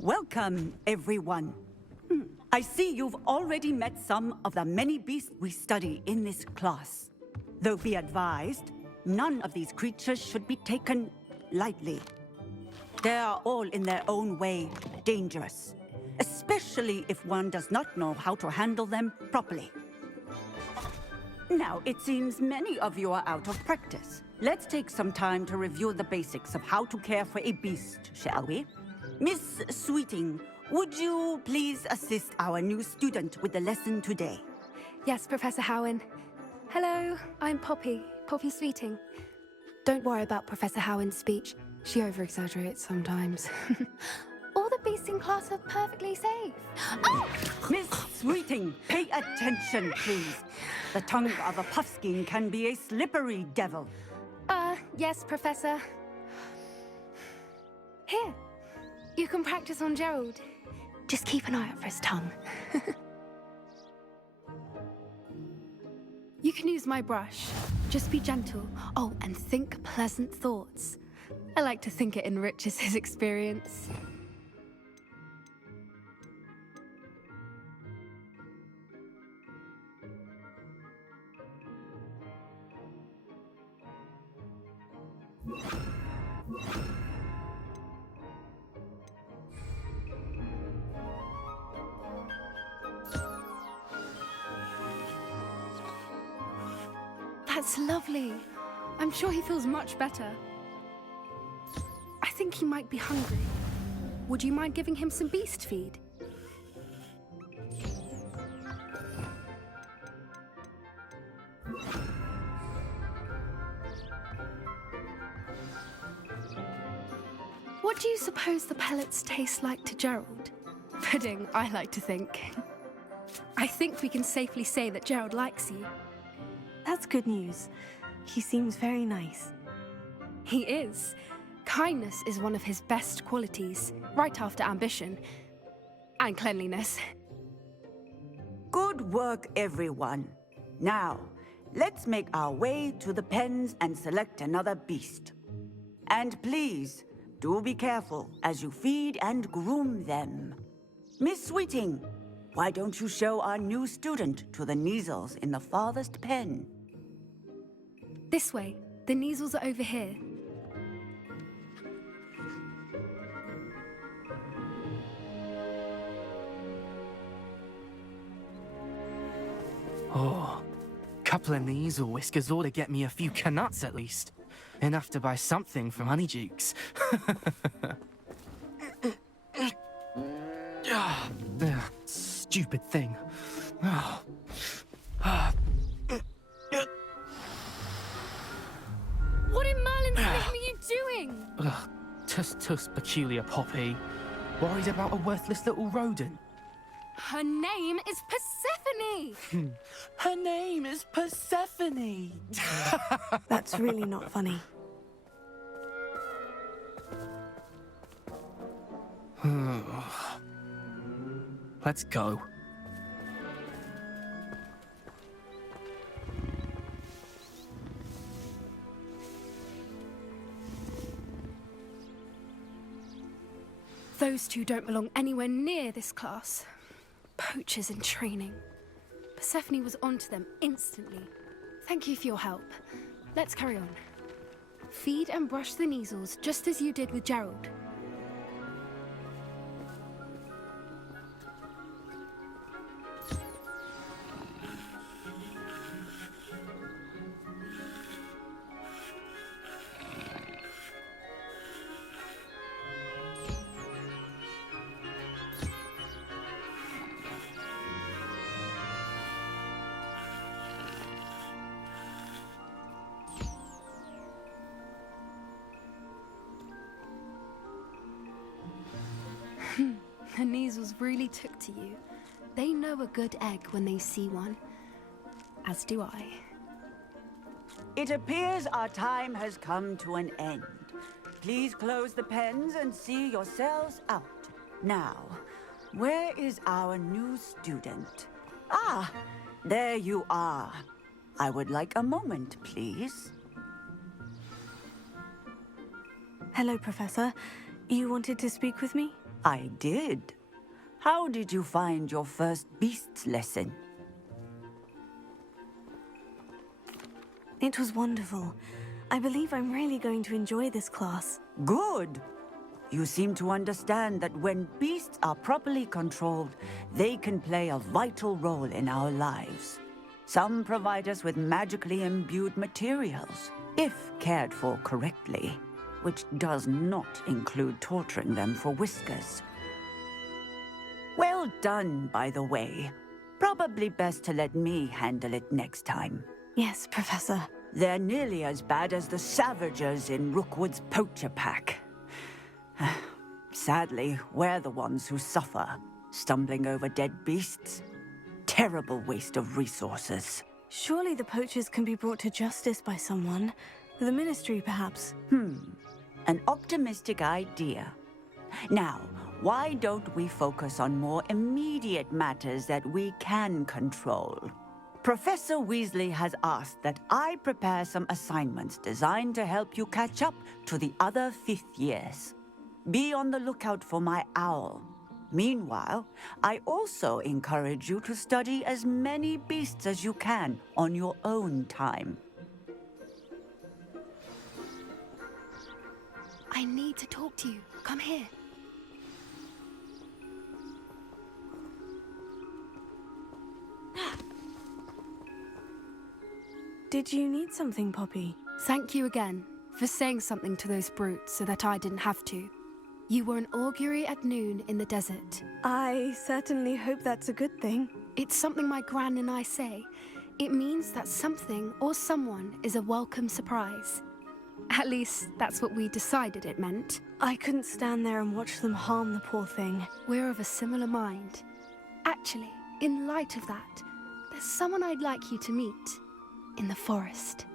Welcome, everyone. I see you've already met some of the many beasts we study in this class. Though be advised, none of these creatures should be taken lightly. They are all in their own way dangerous, especially if one does not know how to handle them properly. Now, it seems many of you are out of practice. Let's take some time to review the basics of how to care for a beast, shall we? Miss Sweeting, would you please assist our new student with the lesson today? Yes, Professor Howen. Hello, I'm Poppy Sweeting. Don't worry about Professor Howen's speech. She over-exaggerates sometimes. All the beasts in class are perfectly safe. Oh! Miss Sweeting, pay attention, please. The tongue of a puffskein can be a slippery devil. Yes, Professor. Here, you can practice on Gerald. Just keep an eye out for his tongue. You can use my brush. Just be gentle. Oh, and think pleasant thoughts. I like to think it enriches his experience. That's lovely. I'm sure he feels much better. I think he might be hungry. Would you mind giving him some beast feed? What do you suppose the pellets taste like to Gerald? Pudding, I like to think. I think we can safely say that Gerald likes you. That's good news. He seems very nice. He is. Kindness is one of his best qualities, right after ambition. And cleanliness. Good work, everyone. Now, let's make our way to the pens and select another beast. And please, do be careful as you feed and groom them. Miss Sweeting, why don't you show our new student to the Kneazles in the farthest pen? This way. The Kneazles are over here. Oh, couple of Kneazle whiskers ought to get me a few canuts at least. Enough to buy something from Honeydukes. Stupid thing. What in Merlin's name are you doing? Tuss peculiar Poppy. Worried about a worthless little rodent. Her name is Persephone! Her name is Persephone! That's really not funny. Let's go. Those two don't belong anywhere near this class. Poachers in training. Persephone was onto them instantly. Thank you for your help. Let's carry on. Feed and brush the Kneazles just as you did with Gerald. The Kneazles really took to you. They know a good egg when they see one. As do I. It appears our time has come to an end. Please close the pens and see yourselves out. Now, where is our new student? Ah, there you are. I would like a moment, please. Hello, Professor. You wanted to speak with me? I did. How did you find your first beasts lesson? It was wonderful. I believe I'm really going to enjoy this class. Good. You seem to understand that when beasts are properly controlled, they can play a vital role in our lives. Some provide us with magically imbued materials, if cared for correctly, which does not include torturing them for whiskers. Well done, by the way. Probably best to let me handle it next time. Yes, Professor. They're nearly as bad as the Savagers in Rookwood's poacher pack. Sadly, we're the ones who suffer, stumbling over dead beasts. Terrible waste of resources. Surely the poachers can be brought to justice by someone. The Ministry, perhaps. An optimistic idea. Now, why don't we focus on more immediate matters that we can control? Professor Weasley has asked that I prepare some assignments designed to help you catch up to the other 5th years. Be on the lookout for my owl. Meanwhile, I also encourage you to study as many beasts as you can on your own time. I need to talk to you. Come here. Did you need something, Poppy? Thank you again for saying something to those brutes so that I didn't have to. You were an augury at noon in the desert. I certainly hope that's a good thing. It's something my gran and I say. It means that something or someone is a welcome surprise. At least, that's what we decided it meant. I couldn't stand there and watch them harm the poor thing. We're of a similar mind. Actually, in light of that, there's someone I'd like you to meet. In the forest.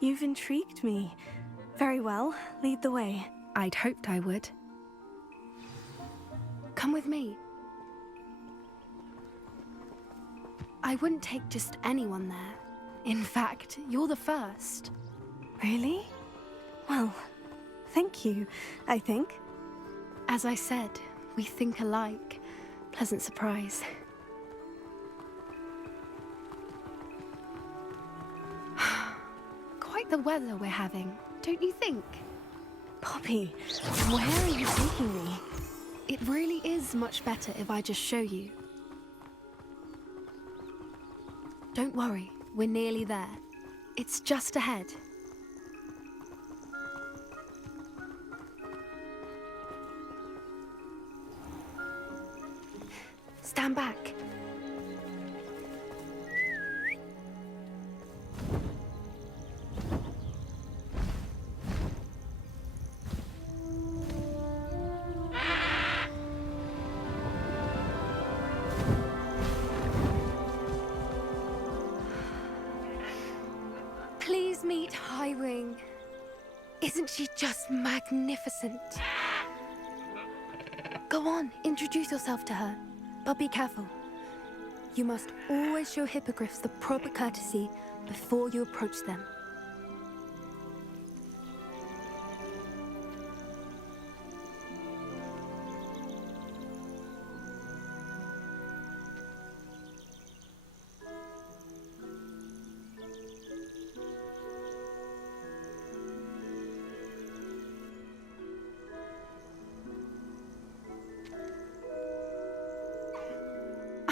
You've intrigued me. Very well, lead the way. I'd hoped I would. Come with me. I wouldn't take just anyone there. In fact, you're the first. Really? Well, thank you, I think. As I said, we think alike. Pleasant surprise. Quite the weather we're having, don't you think? Poppy, where are you taking me? It really is much better if I just show you. Don't worry, we're nearly there. It's just ahead. Stand back. Please meet Highwing. Isn't she just magnificent? Go on, introduce yourself to her. But be careful. You must always show hippogriffs the proper courtesy before you approach them.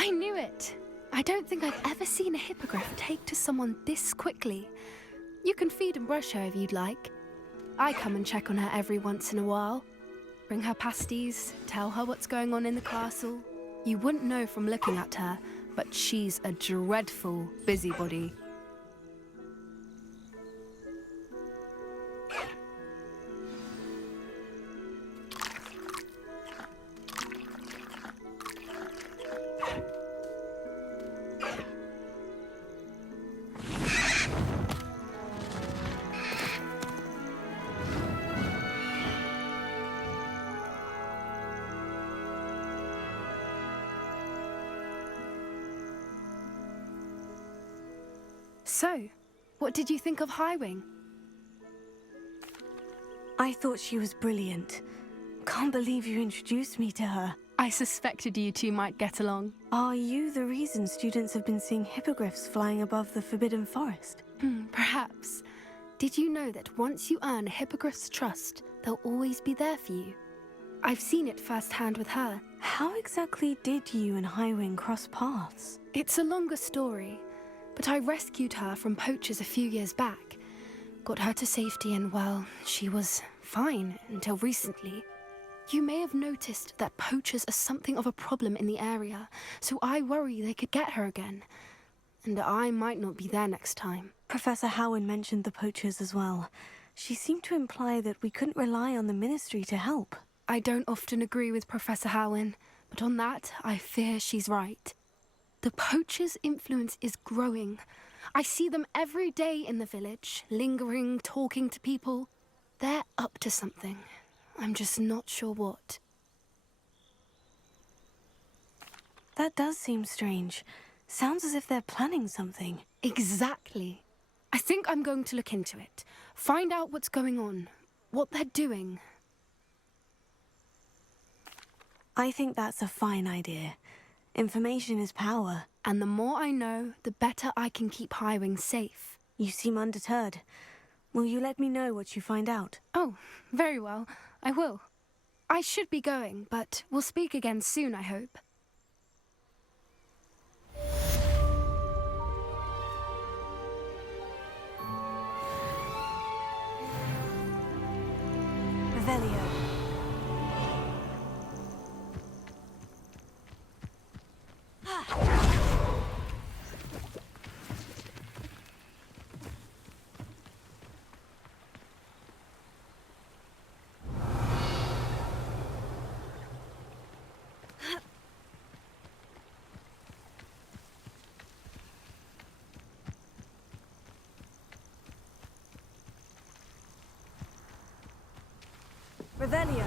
I knew it! I don't think I've ever seen a hippogriff take to someone this quickly. You can feed and brush her if you'd like. I come and check on her every once in a while. Bring her pasties, tell her what's going on in the castle. You wouldn't know from looking at her, but she's a dreadful busybody. So, what did you think of Highwing? I thought she was brilliant. Can't believe you introduced me to her. I suspected you two might get along. Are you the reason students have been seeing hippogriffs flying above the Forbidden Forest? Perhaps. Did you know that once you earn a hippogriff's trust, they'll always be there for you? I've seen it firsthand with her. How exactly did you and Highwing cross paths? It's a longer story, but I rescued her from poachers a few years back. Got her to safety and, well, she was fine until recently. You may have noticed that poachers are something of a problem in the area, so I worry they could get her again. And I might not be there next time. Professor Howin mentioned the poachers as well. She seemed to imply that we couldn't rely on the Ministry to help. I don't often agree with Professor Howin, but on that, I fear she's right. The poachers' influence is growing. I see them every day in the village, lingering, talking to people. They're up to something. I'm just not sure what. That does seem strange. Sounds as if they're planning something. Exactly. I think I'm going to look into it. Find out what's going on, what they're doing. I think that's a fine idea. Information is power. And the more I know, the better I can keep Highwing safe. You seem undeterred. Will you let me know what you find out? Oh, very well. I will. I should be going, but we'll speak again soon, I hope. Revelio. Revelio.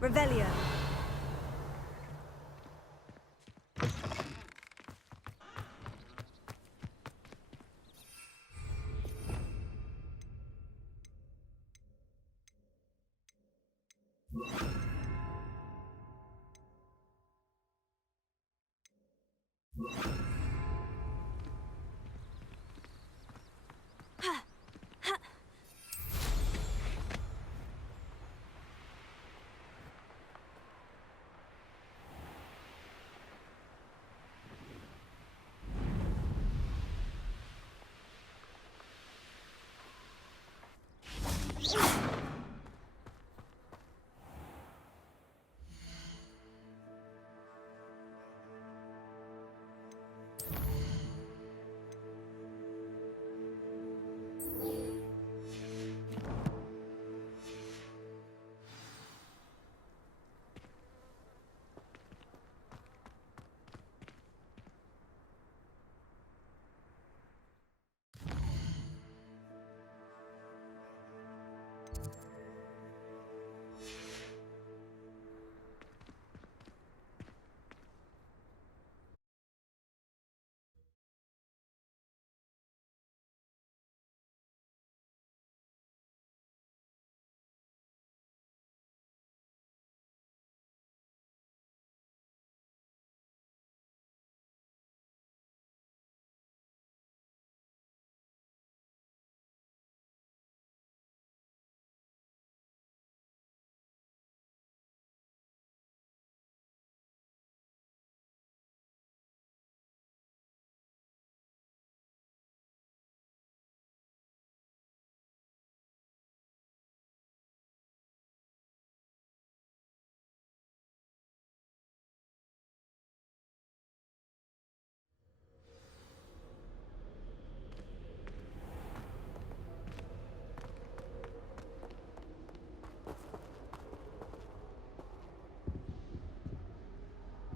Revelio.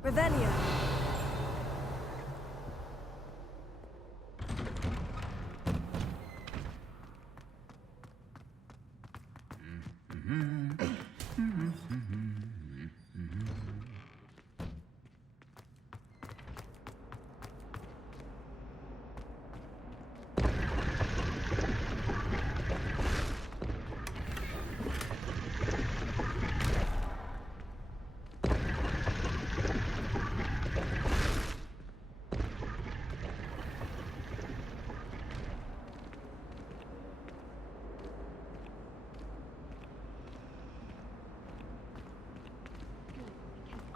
Revelio.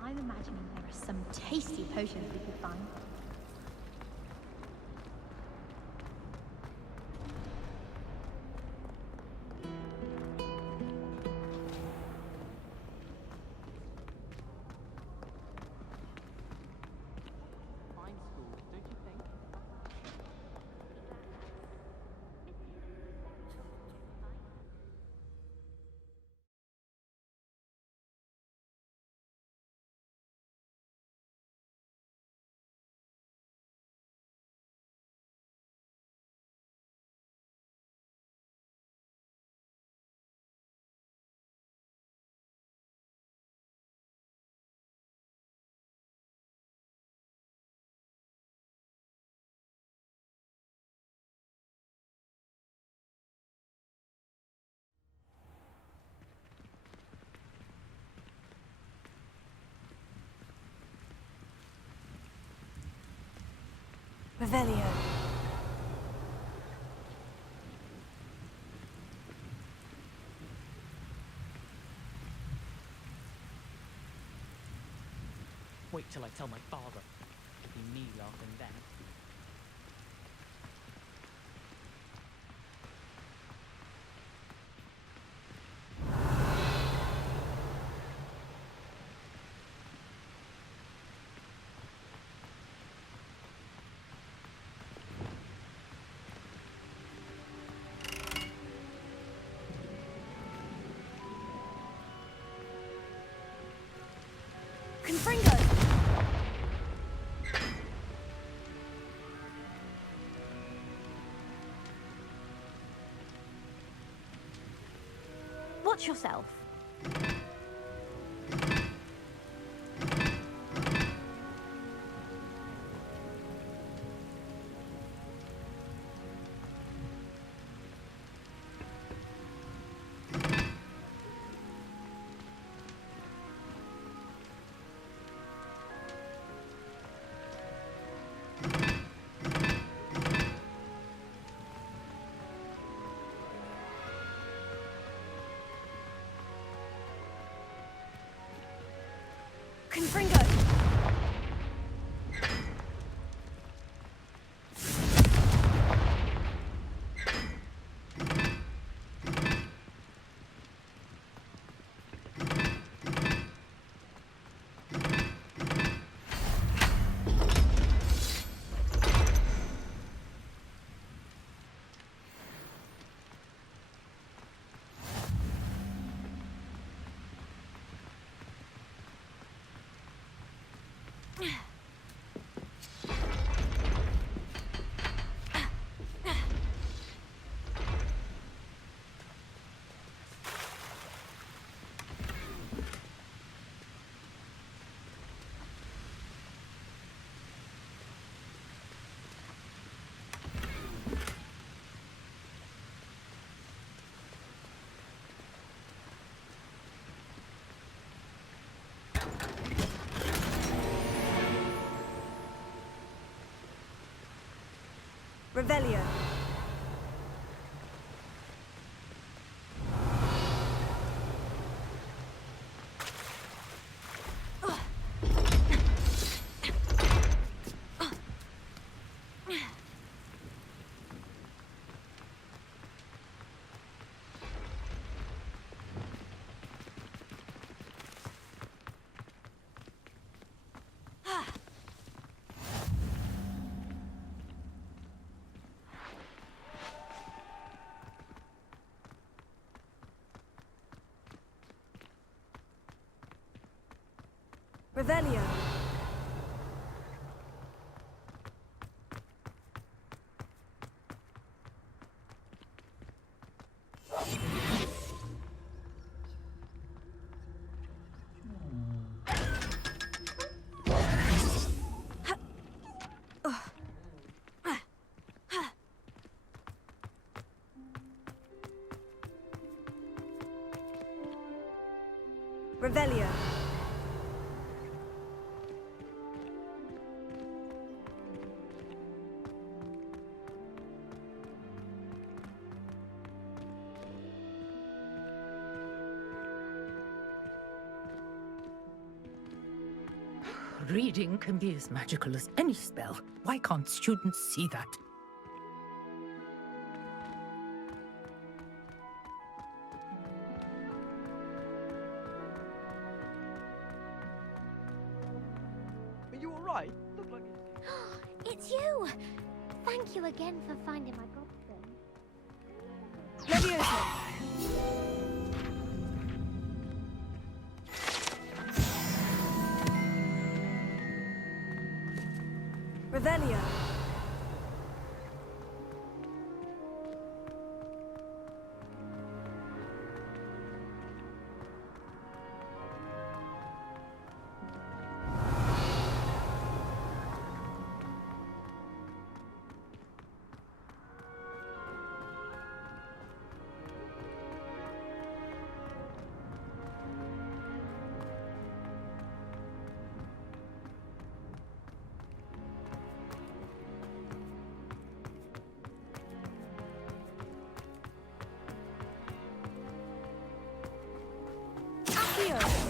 I'm imagining there are some tasty potions we could find. Fine school, don't you think? Revelio. Wait till I tell my father. It'll be me laughing then. Confringo! Watch yourself. Confringo! Revelio. Revelio. Revelio. Reading can be as magical as any spell. Why can't students see that? Are you alright? Look like It's you! Thank you again for finding my godson. Leviosa. Revelio. Accio.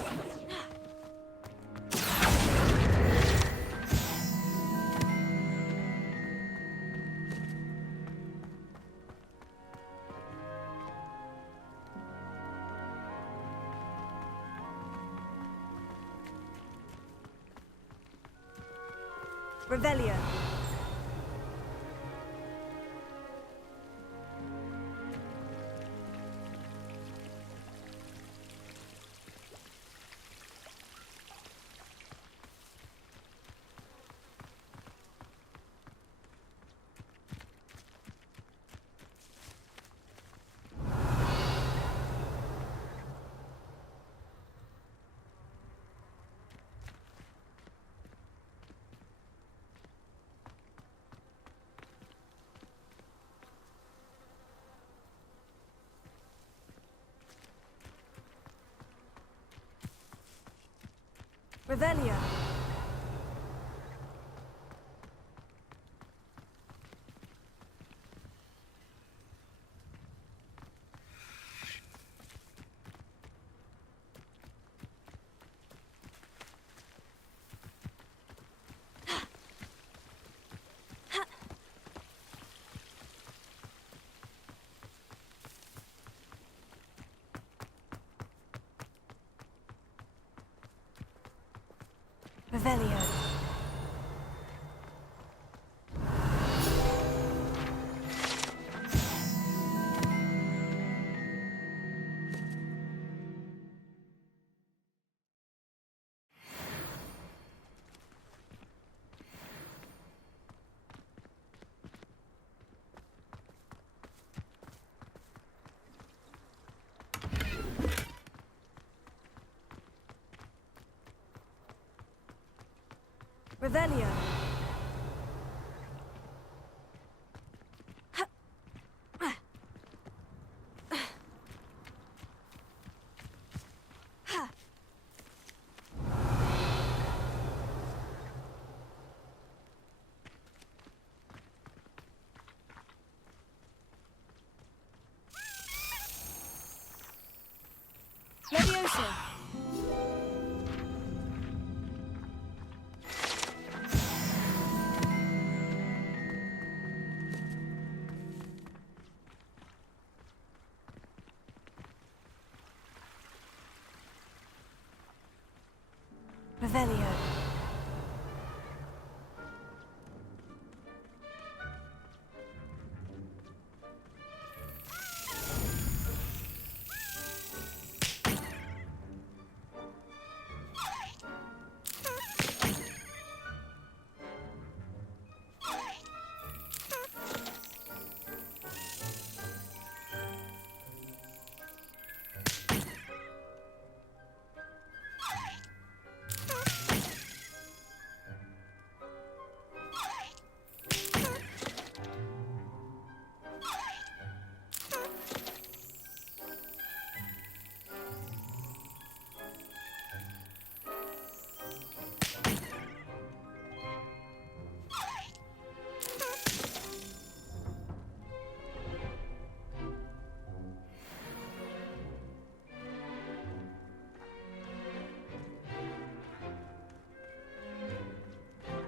Revelio. Revelio. Revelio. Revelio. Leviosa. Revelio.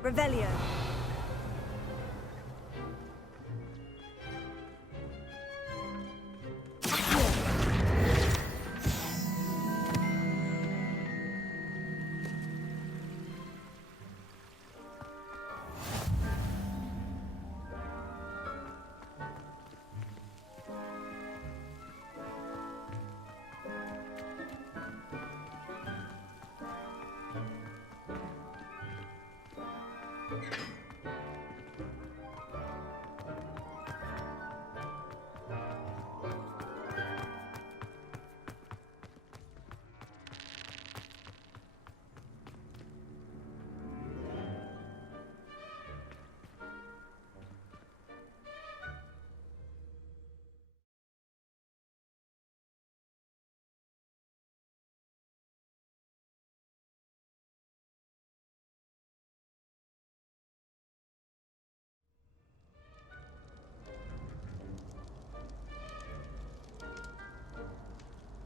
Revelio.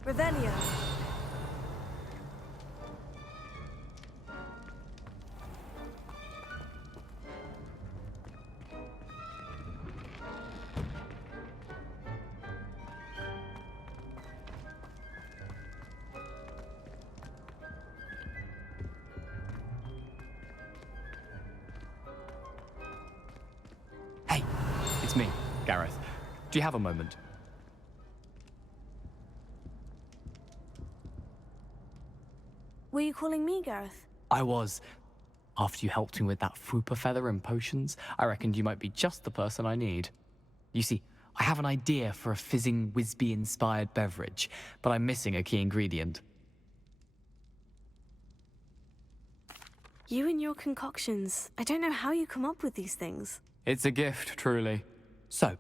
Revelio. Hey, it's me, Gareth. Do you have a moment? Were you calling me, Gareth? I was. After you helped me with that Fupa feather and potions, I reckoned you might be just the person I need. You see, I have an idea for a fizzing Whizbee-inspired beverage, but I'm missing a key ingredient. You and your concoctions. I don't know how you come up with these things. It's a gift, truly. So,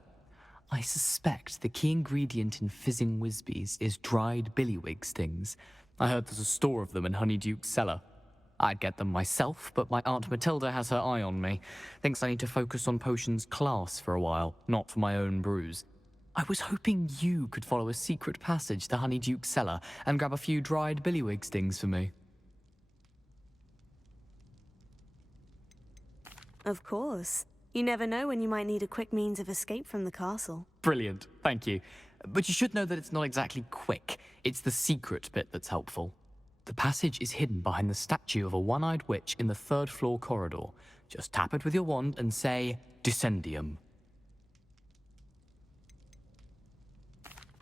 I suspect the key ingredient in fizzing Whizbees is dried billywig stings. I heard there's a store of them in Honeyduke's cellar. I'd get them myself, but my Aunt Matilda has her eye on me. Thinks I need to focus on potions class for a while, not for my own brews. I was hoping you could follow a secret passage to Honeyduke's cellar and grab a few dried billywig stings for me. Of course. You never know when you might need a quick means of escape from the castle. Brilliant, thank you. But you should know that it's not exactly quick. It's the secret bit that's helpful. The passage is hidden behind the statue of a one-eyed witch in the third-floor corridor. Just tap it with your wand and say, Descendium.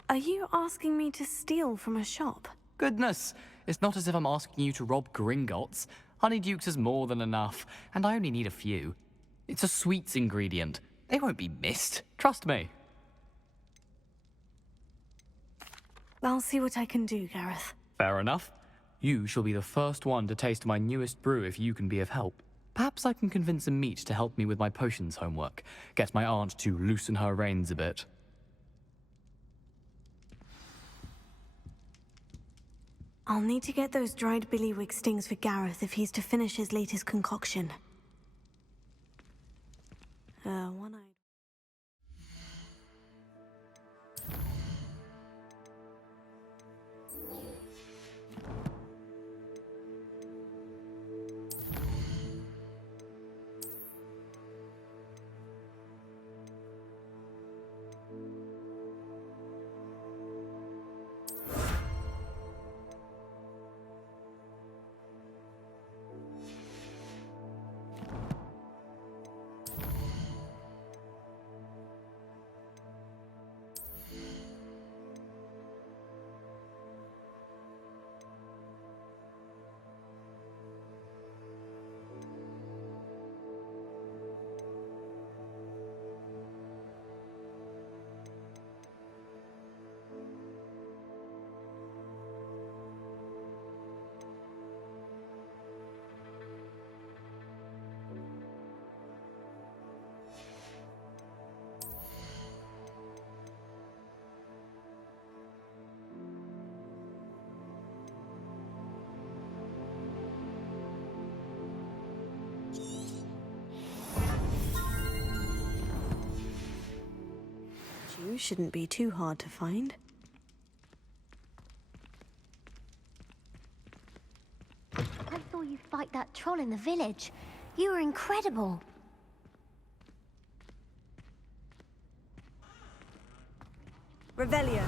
Are you asking me to steal from a shop? Goodness, it's not as if I'm asking you to rob Gringotts. Honeyduke's is more than enough, and I only need a few. It's a sweets ingredient. They won't be missed, trust me. I'll see what I can do, Gareth. Fair enough. You shall be the first one to taste my newest brew if you can be of help. Perhaps I can convince a meat to help me with my potions homework. Get my aunt to loosen her reins a bit. I'll need to get those dried billywig stings for Gareth if he's to finish his latest concoction. One-eyed. You shouldn't be too hard to find. I saw you fight that troll in the village. You were incredible. Revelio.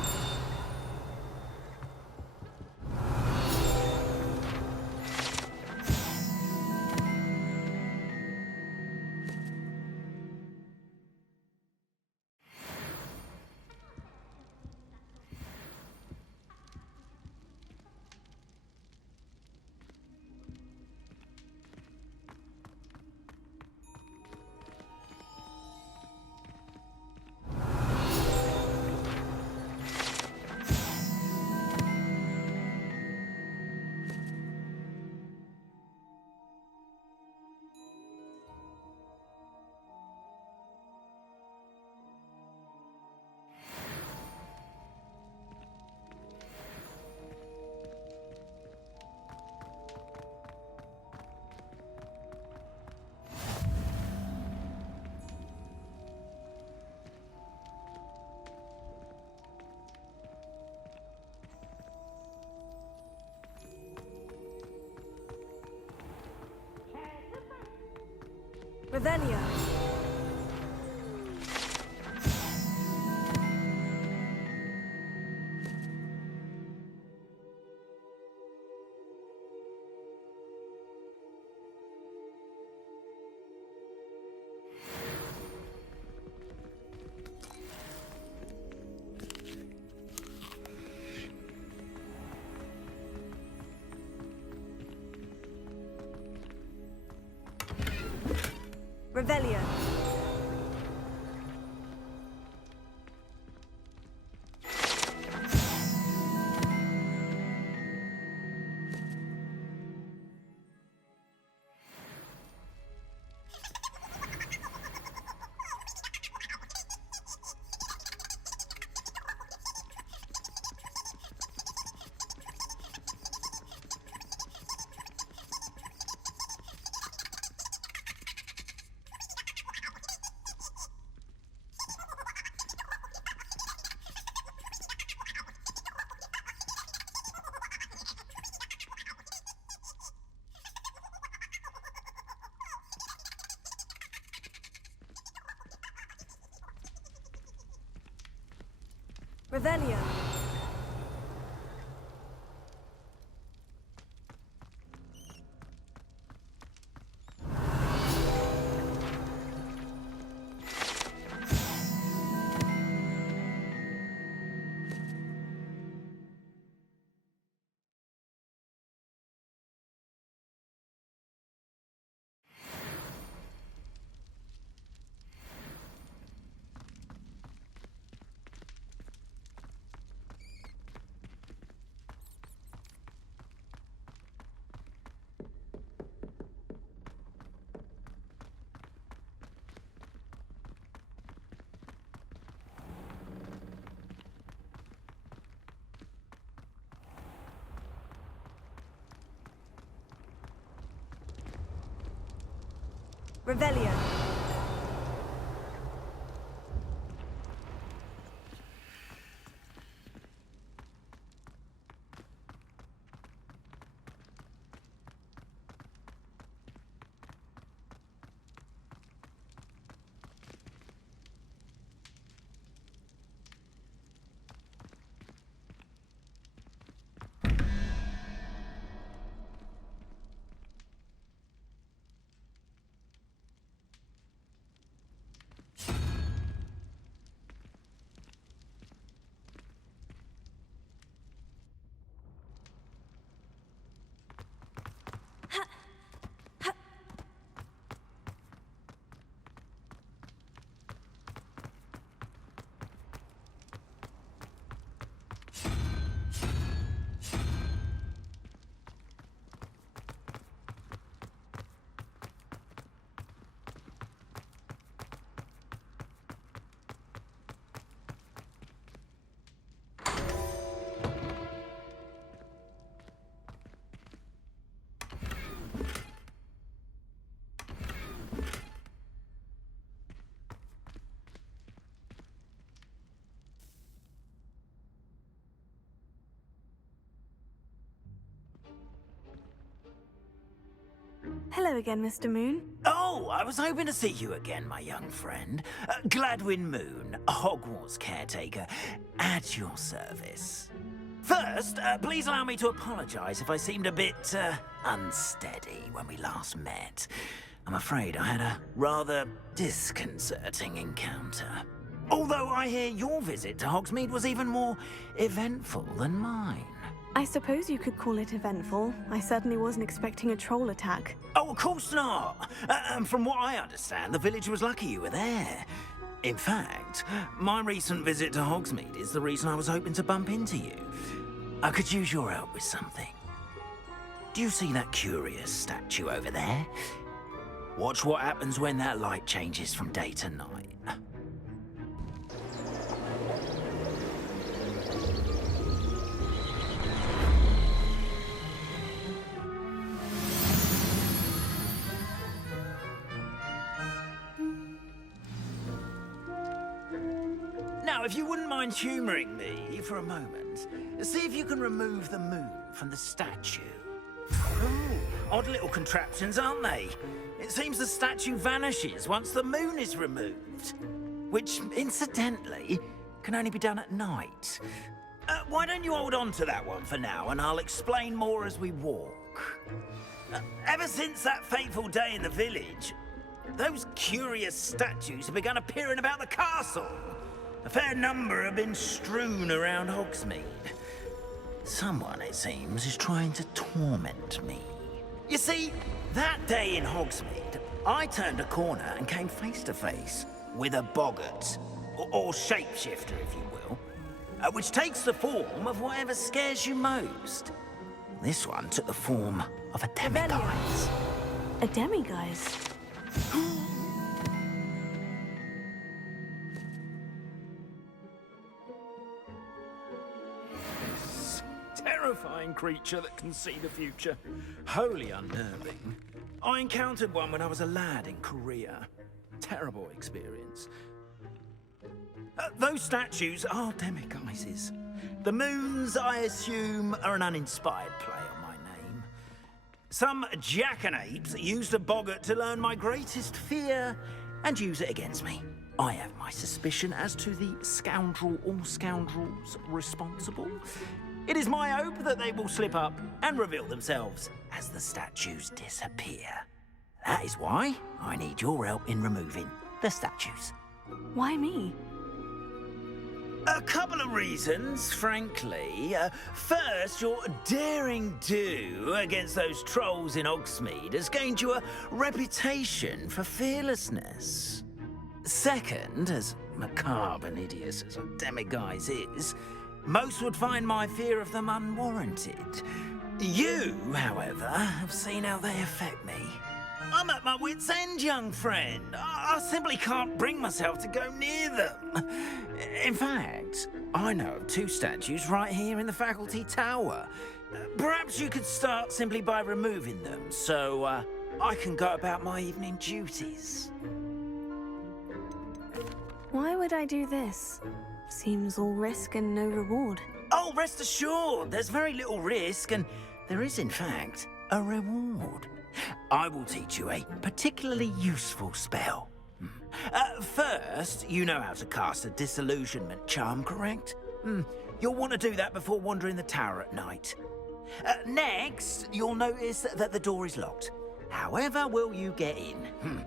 Revelio. Revelio. Revelio. Revelio. Hello again, Mr. Moon. Oh, I was hoping to see you again, my young friend. Gladwin Moon, Hogwarts caretaker, at your service. First, please allow me to apologise if I seemed a bit, unsteady when we last met. I'm afraid I had a rather disconcerting encounter. Although I hear your visit to Hogsmeade was even more eventful than mine. I suppose you could call it eventful. I certainly wasn't expecting a troll attack. Oh, of course not. And from what I understand, the village was lucky you were there. In fact, my recent visit to Hogsmeade is the reason I was hoping to bump into you. I could use your help with something. Do you see that curious statue over there? Watch what happens when that light changes from day to night. Now, if you wouldn't mind humouring me for a moment, see if you can remove the moon from the statue. Ooh, odd little contraptions, aren't they? It seems the statue vanishes once the moon is removed. Which, incidentally, can only be done at night. Why don't you hold on to that one for now, and I'll explain more as we walk. Ever since that fateful day in the village, those curious statues have begun appearing about the castle. A fair number have been strewn around Hogsmeade. Someone, it seems, is trying to torment me. You see, that day in Hogsmeade, I turned a corner and came face to face with a boggart, or shapeshifter, if you will, which takes the form of whatever scares you most. This one took the form of a demiguise. A demiguise? Terrifying creature that can see the future. Wholly unnerving. I encountered one when I was a lad in Korea. Terrible experience. Those statues are demiguises. The moons, I assume, are an uninspired play on my name. Some jackanapes used a boggart to learn my greatest fear and use it against me. I have my suspicion as to the scoundrel or scoundrels responsible. It is my hope that they will slip up and reveal themselves as the statues disappear. That is why I need your help in removing the statues. Why me? A couple of reasons, frankly. First, your daring do against those trolls in Hogsmeade has gained you a reputation for fearlessness. Second, as macabre and hideous as a demiguise is, most would find my fear of them unwarranted. You, however, have seen how they affect me. I'm at my wit's end, young friend. I simply can't bring myself to go near them. In fact, I know of two statues right here in the faculty tower. Perhaps you could start simply by removing them, so I can go about my evening duties. Why would I do this? Seems all risk and no reward. Oh, rest assured, there's very little risk, and there is, in fact, a reward. I will teach you a particularly useful spell. First, you know how to cast a disillusionment charm, correct? You'll want to do that before wandering the tower at night. Next, you'll notice that the door is locked. However will you get in?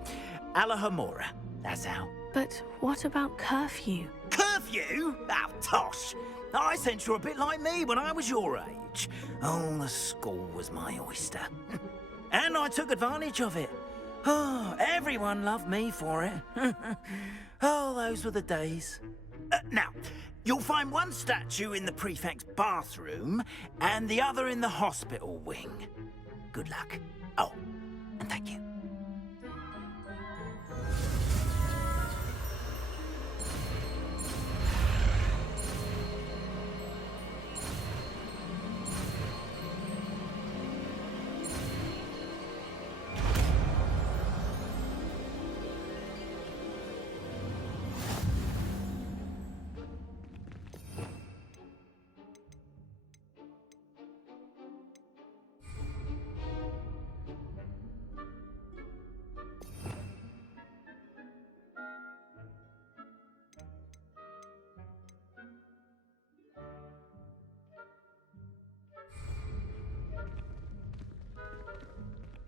Alahomora, that's how. But what about curfew? Curfew? Oh, tosh. I sense you're a bit like me when I was your age. Oh, the school was my oyster. And I took advantage of it. Oh, everyone loved me for it. Oh, those were the days. Now, you'll find one statue in the prefect's bathroom and the other in the hospital wing. Good luck. Oh, and thank you.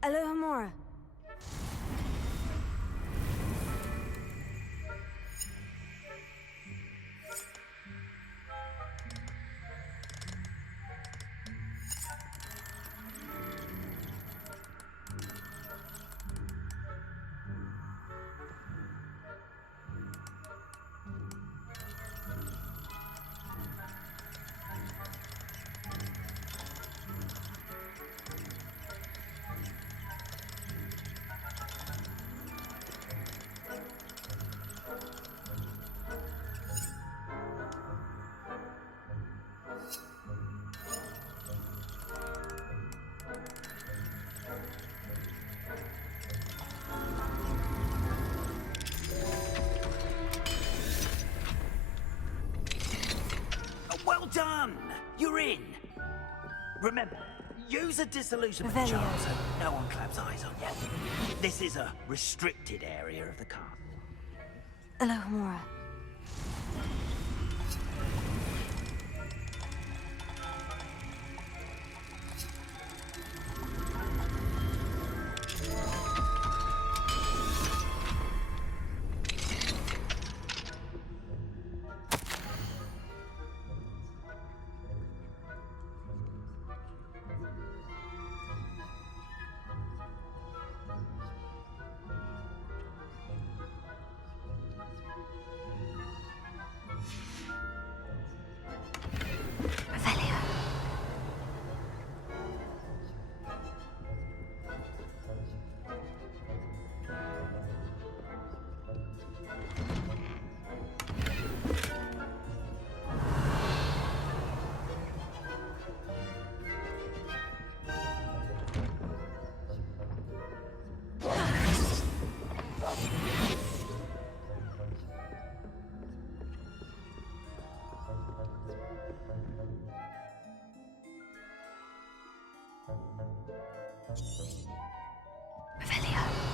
Alohomora. Well done! You're in! Remember, use a disillusionment Revelio. charm so no one claps eyes on you. This is a restricted area of the castle. Alohomora. Revelio. Revelio.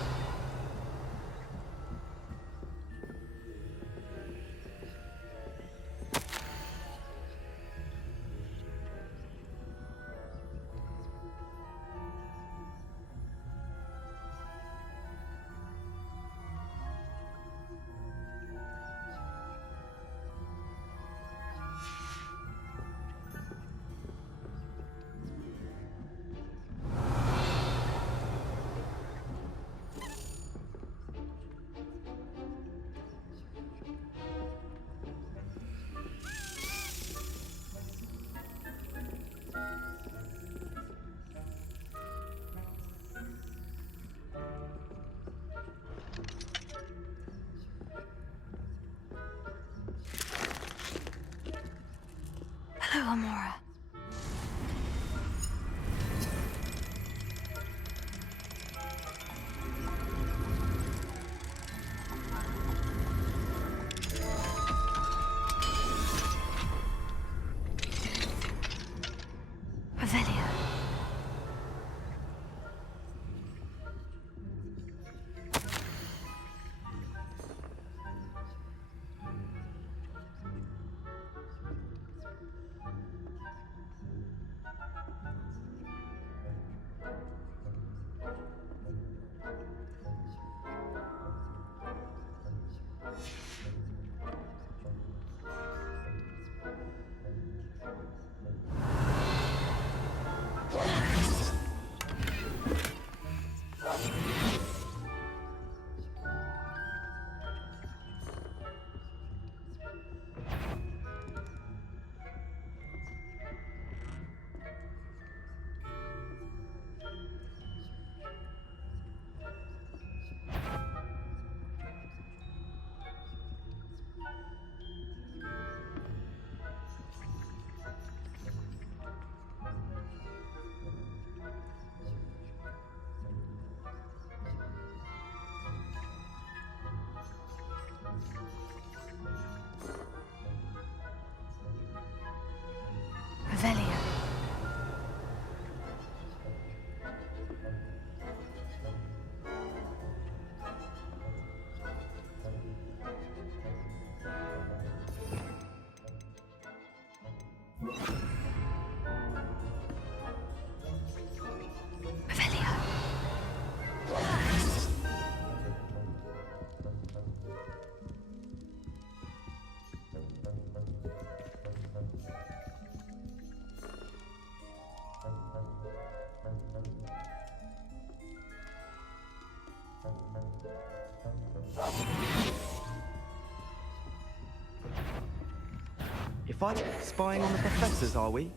If I spying on the professors, are we?